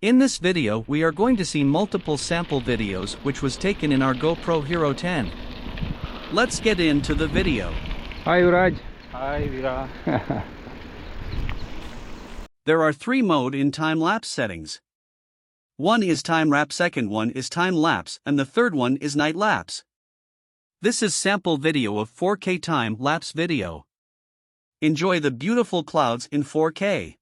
In this video we are going to see multiple sample videos which was taken in our GoPro Hero 10. Let's get into the video. Hi Raj. Hi Vira. There are 3 mode in time-lapse settings. One is time-lapse, second one is time-lapse, and the third one is night-lapse. This is sample video of 4K time-lapse video. Enjoy the beautiful clouds in 4K.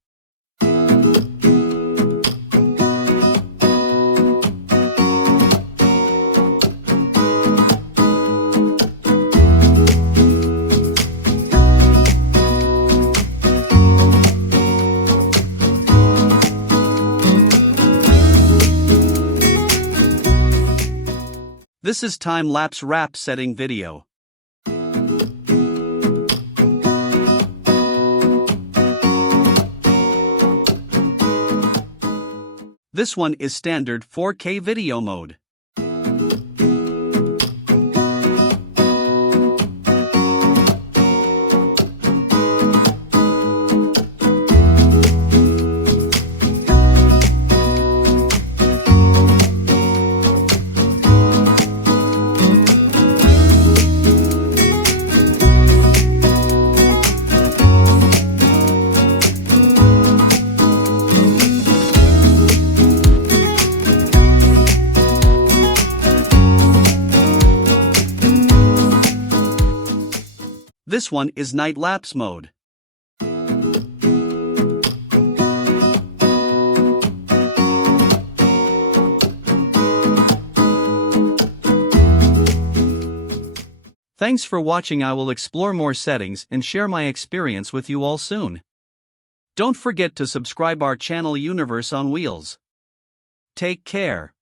This is time-lapse wrap setting video. This one is standard 4K video mode. This one is night-lapse mode. Thanks for watching. I will explore more settings and share my experience with you all soon. Don't forget to subscribe our channel Universe on Wheels. Take care.